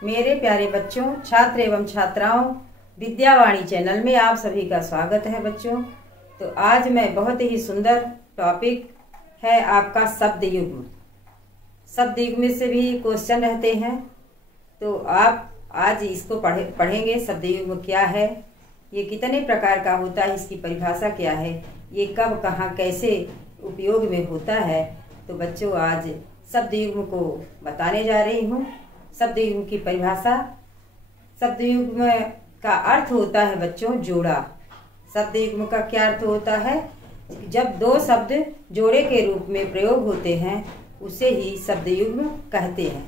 मेरे प्यारे बच्चों, छात्र एवं छात्राओं, विद्यावाणी चैनल में आप सभी का स्वागत है बच्चों। तो आज मैं बहुत ही सुंदर टॉपिक है आपका शब्द युग्म। शब्द युग्म से भी क्वेश्चन रहते हैं, तो आप आज इसको पढ़ेंगे। शब्द युग्म क्या है, ये कितने प्रकार का होता है, इसकी परिभाषा क्या है, ये कब कहाँ कैसे उपयोग में होता है। तो बच्चों आज शब्द युग्म को बताने जा रही हूँ। शब्द युग्म की परिभाषा। शब्द युग्म का अर्थ होता है बच्चों जोड़ा। शब्द युग्म का क्या अर्थ होता है? जब दो शब्द जोड़े के रूप में प्रयोग होते हैं उसे ही शब्द युग्म कहते हैं।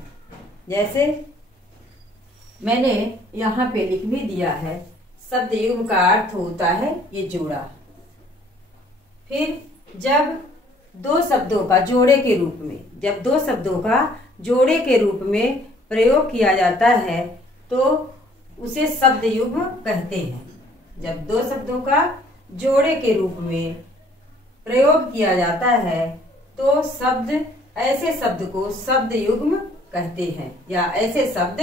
जैसे मैंने यहाँ पे लिख भी दिया है, शब्द युग्म का अर्थ होता है ये जोड़ा। फिर जब दो शब्दों का जोड़े के रूप में, जब दो शब्दों का जोड़े के रूप में प्रयोग किया जाता है तो उसे शब्द युग्म कहते हैं। जब दो शब्दों का जोड़े के रूप में प्रयोग किया जाता है तो ऐसे शब्द को शब्द युग्म कहते हैं, या ऐसे शब्द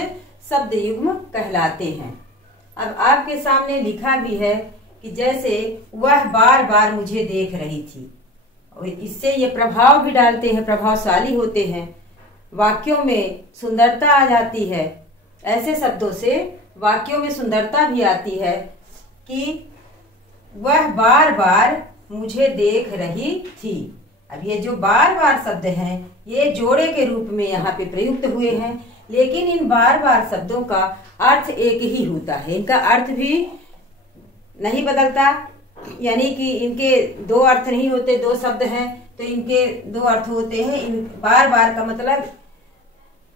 शब्द युग्म कहलाते हैं। अब आपके सामने लिखा भी है कि जैसे वह बार बार मुझे देख रही थी। और इससे ये प्रभाव भी डालते हैं, प्रभावशाली होते हैं, वाक्यों में सुंदरता आ जाती है। ऐसे शब्दों से वाक्यों में सुंदरता भी आती है कि वह बार बार मुझे देख रही थी। अब ये जो बार बार शब्द हैं ये जोड़े के रूप में यहाँ पे प्रयुक्त हुए हैं, लेकिन इन बार बार शब्दों का अर्थ एक ही होता है, इनका अर्थ भी नहीं बदलता। यानी कि इनके दो अर्थ नहीं होते, दो शब्द हैं तो इनके दो अर्थ होते हैं। इन बार बार का मतलब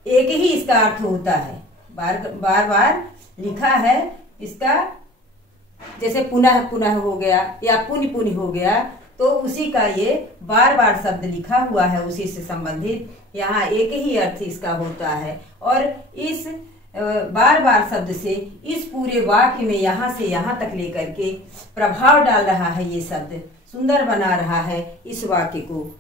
एक ही इसका अर्थ होता है। बार बार लिखा है इसका, जैसे पुनः पुनः हो गया या पुनि पुनि हो गया, तो उसी का ये बार बार शब्द लिखा हुआ है, उसी से संबंधित यहाँ एक ही अर्थ इसका होता है। और इस बार बार शब्द से इस पूरे वाक्य में यहाँ से यहाँ तक लेकर के प्रभाव डाल रहा है, ये शब्द सुंदर बना रहा है इस वाक्य को।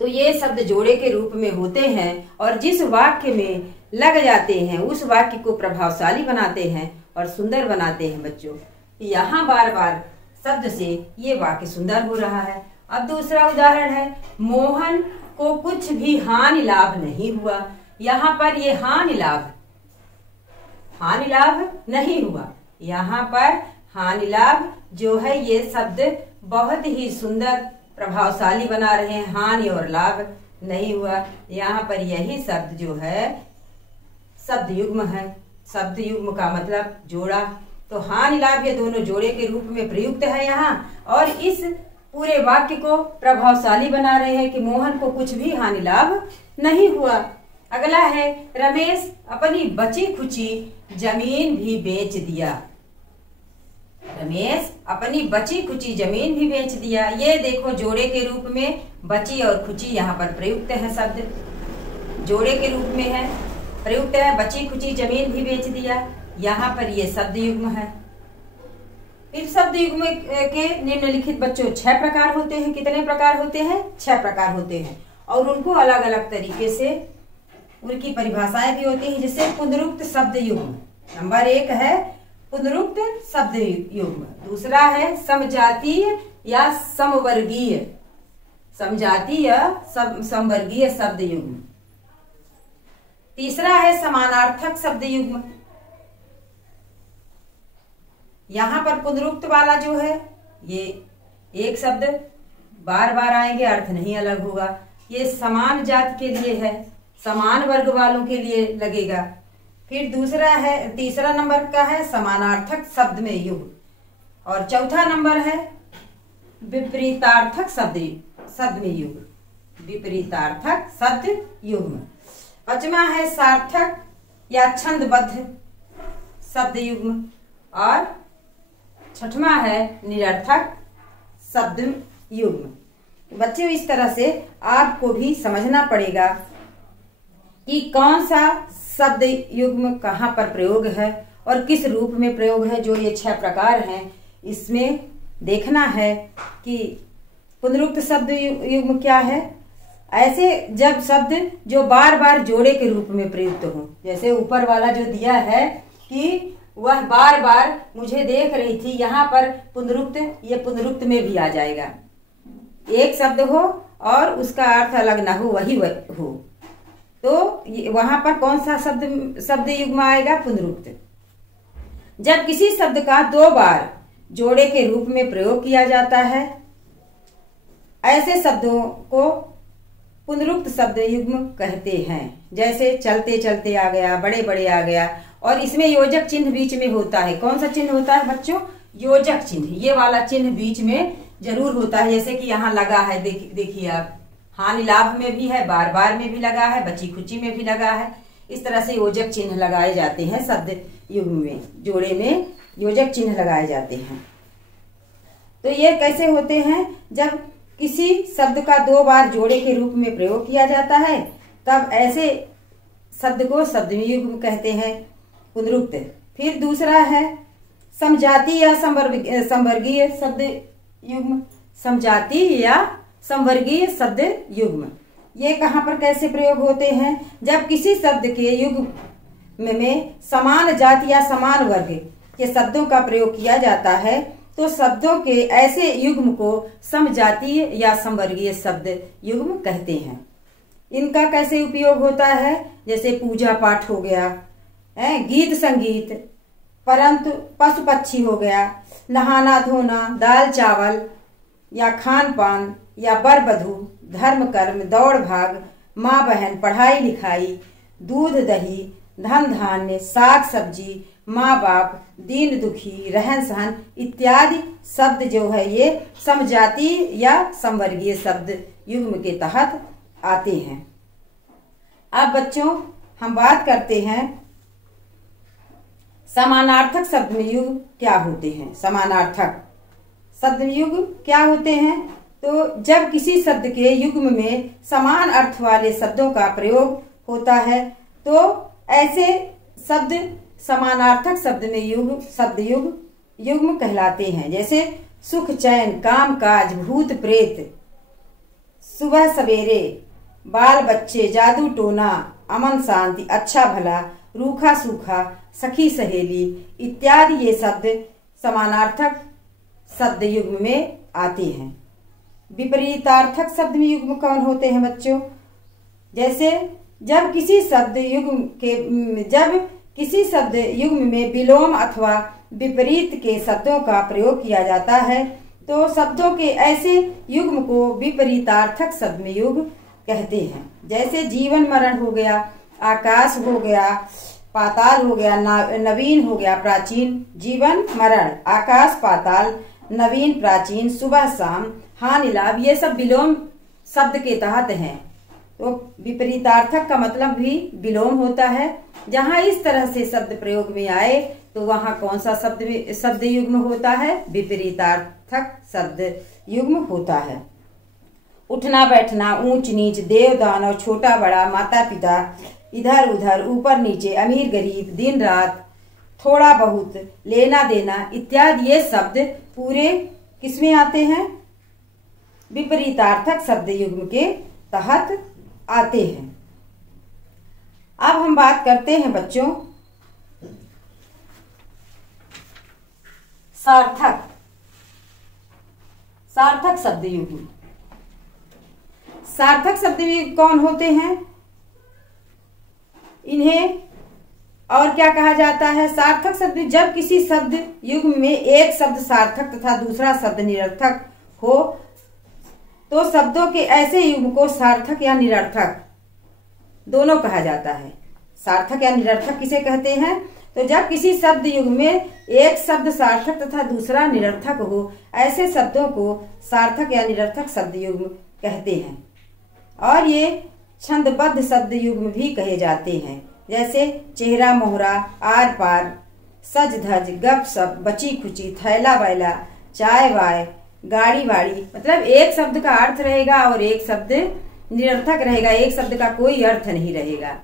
तो ये शब्द जोड़े के रूप में होते हैं और जिस वाक्य में लग जाते हैं उस वाक्य को प्रभावशाली बनाते हैं और सुंदर बनाते हैं बच्चों। यहाँ बार बार शब्द से ये वाक्य सुंदर हो रहा है। अब दूसरा उदाहरण है, मोहन को कुछ भी हानि लाभ नहीं हुआ। यहाँ पर ये हानि लाभ नहीं हुआ। यहाँ पर हानि लाभ जो है ये शब्द बहुत ही सुंदर प्रभावशाली बना रहे हैं। हानि और लाभ नहीं हुआ, यहाँ पर यही शब्द जो है शब्द युग्म है। शब्द युग्म का मतलब जोड़ा। तो हानि लाभ ये दोनों जोड़े के रूप में प्रयुक्त है यहाँ, और इस पूरे वाक्य को प्रभावशाली बना रहे हैं कि मोहन को कुछ भी हानि लाभ नहीं हुआ। अगला है, रमेश अपनी बची खुची जमीन भी बेच दिया। रमेश अपनी बची खुची जमीन भी बेच दिया। ये देखो जोड़े के रूप में बची और खुची यहाँ पर प्रयुक्त है, शब्द जोड़े के रूप में है, प्रयुक्त है। बची खुची जमीन भी बेच दिया, यहाँ पर ये शब्द युग्म है। फिर शब्द युग्म के निम्नलिखित बच्चों 6 प्रकार होते हैं। कितने प्रकार होते हैं? 6 प्रकार होते हैं, और उनको अलग अलग तरीके से उनकी परिभाषाएं भी होती है। जैसे पुनरुक्त शब्द युग्म, नंबर 1 है पुनरुक्त शब्द युग्म। दूसरा है समजातीय या समवर्गीय, समजातीय समवर्गीय शब्द युग्म। तीसरा है समानार्थक शब्द युग्म। यहाँ पर पुनरुक्त वाला जो है ये एक शब्द बार बार आएंगे, अर्थ नहीं अलग होगा। ये समान जात के लिए है, समान वर्ग वालों के लिए लगेगा। फिर दूसरा है, तीसरा नंबर का है समानार्थक शब्द में युग्म, और चौथा नंबर है विपरीतार्थक शब्द में युग्म, विपरीतार्थक शब्द युग्म। पांचवा है सार्थक या छंदबद्ध शब्द युग्म, और छठवां है निरर्थक शब्द युग्म। बच्चों इस तरह से आपको भी समझना पड़ेगा कि कौन सा शब्द युग्म कहाँ पर प्रयोग है और किस रूप में प्रयोग है। जो ये 6 प्रकार हैं इसमें देखना है कि पुनरुक्त शब्द युग्म क्या है, ऐसे जब शब्द जो बार बार जोड़े के रूप में प्रयुक्त हो, जैसे ऊपर वाला जो दिया है कि वह बार बार मुझे देख रही थी, यहाँ पर पुनरुक्त, ये पुनरुक्त में भी आ जाएगा। एक शब्द हो और उसका अर्थ अलग ना हो, वही हो, तो वहां पर कौन सा शब्द युग्म आएगा? पुनरुक्त। जब किसी शब्द का 2 बार जोड़े के रूप में प्रयोग किया जाता है, ऐसे शब्दों को पुनरुक्त शब्द युग्म कहते हैं। जैसे चलते चलते आ गया, बड़े बड़े आ गया, और इसमें योजक चिन्ह बीच में होता है। कौन सा चिन्ह होता है बच्चों? योजक चिन्ह। ये वाला चिन्ह बीच में जरूर होता है, जैसे कि यहाँ लगा है, देखिए आप, हानि लाभ में भी है, बार बार में भी लगा है, बची खुची में भी लगा है। इस तरह से योजक चिन्ह लगाए जाते हैं शब्द युग्म में, जोड़े में योजक चिन्ह लगाए जाते हैं। तो ये कैसे होते हैं? जब किसी शब्द का 2 बार जोड़े के रूप में प्रयोग किया जाता है, तब ऐसे शब्द को शब्द युग्म कहते हैं, पुनरुक्त। फिर दूसरा है समजाति या संवर्गीय शब्द युग्म। समजाति या संवर्गीय शब्द युग्म ये कहाँ पर कैसे प्रयोग होते हैं? जब किसी शब्द के युग्म में समान जाति या समान वर्ग के शब्दों का प्रयोग किया जाता है, तो शब्दों के ऐसे युग्म को समजातीय या संवर्गीय शब्द युग्म कहते हैं। इनका कैसे उपयोग होता है? जैसे पूजा पाठ हो गया, गीत संगीत, परंतु पशु पक्षी हो गया, नहाना धोना, दाल चावल या खान पान या बर बधू, धर्म कर्म, दौड़ भाग, माँ बहन, पढ़ाई लिखाई, दूध दही, धन धान्य, साग सब्जी, माँ बाप, दीन दुखी, रहन सहन इत्यादि शब्द जो है ये समजातीय या संवर्गीय शब्द युग्म के तहत आते हैं। अब बच्चों हम बात करते हैं समानार्थक शब्द युग्म क्या होते हैं। समानार्थक शब्द युग्म क्या होते हैं? तो जब किसी शब्द के युग्म में समान अर्थ वाले शब्दों का प्रयोग होता है, तो ऐसे शब्द समानार्थक शब्द में शब्द युग्म कहलाते हैं। जैसे सुख चैन, काम काज, भूत प्रेत, सुबह सवेरे, बाल बच्चे, जादू टोना, अमन शांति, अच्छा भला, रूखा सूखा, सखी सहेली इत्यादि ये शब्द समानार्थक शब्द युग्म में आते हैं। विपरीतार्थक शब्द युग्म कौन होते हैं बच्चों? जैसे जब किसी शब्द युग्म में विलोम अथवा विपरीत के शब्दों का प्रयोग किया जाता है, तो शब्दों के ऐसे युग्म को विपरीतार्थक शब्द युग्म कहते हैं। जैसे जीवन मरण हो गया, आकाश हो गया, पाताल हो गया, नवीन हो गया, प्राचीन। जीवन मरण, आकाश पाताल, नवीन प्राचीन, सुबह शाम, हानि लाभ, ये सब विलोम शब्द के तहत हैं। तो विपरीतार्थक का मतलब भी विलोम होता है। जहाँ इस तरह से शब्द प्रयोग में आए तो वहाँ कौन सा शब्द युग्म होता है? विपरीतार्थक शब्द युग्म होता है। उठना बैठना, ऊंच नीच, देव दानव, छोटा बड़ा, माता पिता, इधर उधर, ऊपर नीचे, अमीर गरीब, दिन रात, थोड़ा बहुत, लेना देना इत्यादि ये शब्द पूरे किसमें आते हैं? विपरीतार्थक शब्द युग्म के तहत आते हैं। अब हम बात करते हैं बच्चों सार्थक शब्द युग्म। सार्थक शब्द युग्म कौन होते हैं? इन्हें और क्या कहा जाता है? सार्थक शब्द जब किसी शब्द युग्म में एक शब्द सार्थक तथा दूसरा शब्द निरर्थक हो, तो शब्दों के ऐसे युग्म को सार्थक या निरर्थक दोनों कहा जाता है। सार्थक या निरर्थक किसे कहते हैं? तो जब किसी शब्द युग्म में एक शब्द सार्थक तथा दूसरा निरर्थक हो, ऐसे शब्दों को सार्थक या निरर्थक शब्द युग्म कहते हैं। और ये छंदबद्ध शब्द युग्म भी कहे जाते हैं। जैसे चेहरा मोहरा, आर पार, सज धज, गप सप, बची खुची, थैला वैला, चाय वाय, गाड़ी वाड़ी। मतलब एक शब्द का अर्थ रहेगा और एक शब्द निरर्थक रहेगा, एक शब्द का कोई अर्थ नहीं रहेगा।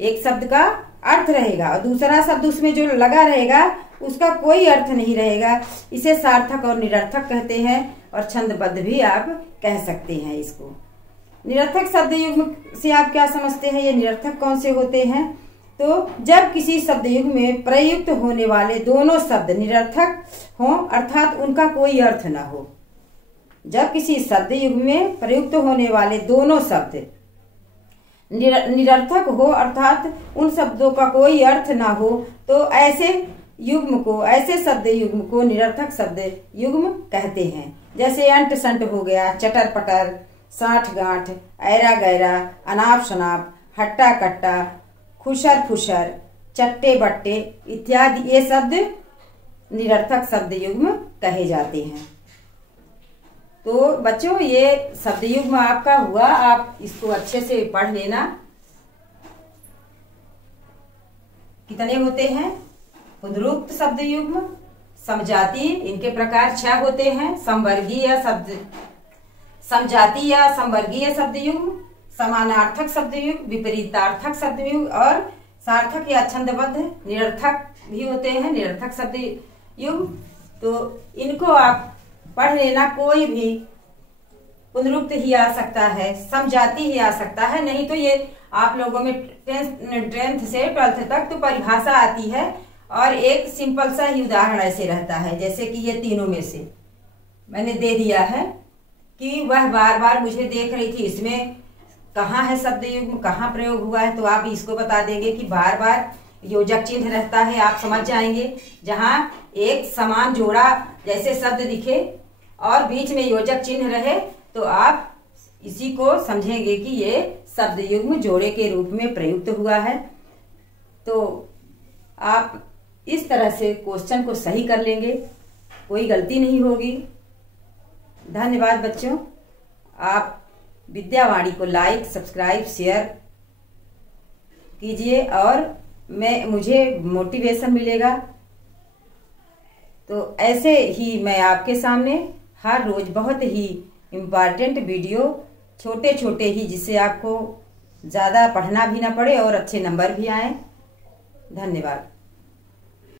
एक शब्द का अर्थ रहेगा और दूसरा शब्द उसमें जो लगा रहेगा उसका कोई अर्थ नहीं रहेगा। इसे सार्थक और निरर्थक कहते हैं। और छंदबद्ध भी आप कह सकते हैं इसको। निरर्थक शब्द युग्म से आप क्या समझते हैं? ये निरर्थक कौन से होते हैं? तो जब किसी शब्द युग्म में प्रयुक्त होने वाले दोनों शब्द निरर्थक हों, अर्थात उनका कोई अर्थ ना हो। जब किसी शब्द युग्म में प्रयुक्त होने वाले दोनों शब्द निरर्थक हो, अर्थात उन शब्दों का कोई अर्थ ना हो, तो ऐसे शब्द युग्म को निरर्थक शब्द युग्म कहते हैं। जैसे अंट संट हो गया, चटर पटर, साठ गांठ, ऐरा गैरा, अनाप शनाप, हट्टा कट्टा, खुशर फुशर, चट्टे बट्टे इत्यादि ये शब्द निरर्थक शब्द युग्म कहे जाते हैं। तो बच्चों, ये शब्द युग्म आपका हुआ, आप इसको अच्छे से पढ़ लेना। कितने होते हैं? पुनरुक्त शब्द युग्म, समजातीय, इनके प्रकार 6 होते हैं। समजातीय या समवर्गीय शब्द युग्म, समानार्थक शब्द युग्म, विपरीतार्थक शब्द युग्म और सार्थक या छंदबद्ध निरर्थक भी होते हैं, निरर्थक शब्द युग्म। तो इनको आप पढ़ लेना। कोई भी पुनरुक्त ही आ सकता है, समजाती ही आ सकता है, नहीं तो ये आप लोगों में 10th से 12th तक तो परिभाषा आती है और एक सिंपल सा ही उदाहरण ऐसे रहता है, जैसे कि ये तीनों में से मैंने दे दिया है कि वह बार बार मुझे देख रही थी, इसमें कहाँ है शब्द युग्म, कहाँ प्रयोग हुआ है, तो आप इसको बता देंगे कि बार बार योजक चिन्ह रहता है, आप समझ जाएंगे। जहाँ एक समान जोड़ा जैसे शब्द दिखे और बीच में योजक चिन्ह रहे, तो आप इसी को समझेंगे कि ये शब्द युग्म जोड़े के रूप में प्रयुक्त हुआ है। तो आप इस तरह से क्वेश्चन को सही कर लेंगे, कोई गलती नहीं होगी। धन्यवाद बच्चों। आप विद्यावाणी को लाइक, सब्सक्राइब, शेयर कीजिए और मुझे मोटिवेशन मिलेगा। तो ऐसे ही मैं आपके सामने हर रोज बहुत ही इम्पॉर्टेंट वीडियो, छोटे छोटे ही, जिससे आपको ज़्यादा पढ़ना भी ना पड़े और अच्छे नंबर भी आए। धन्यवाद।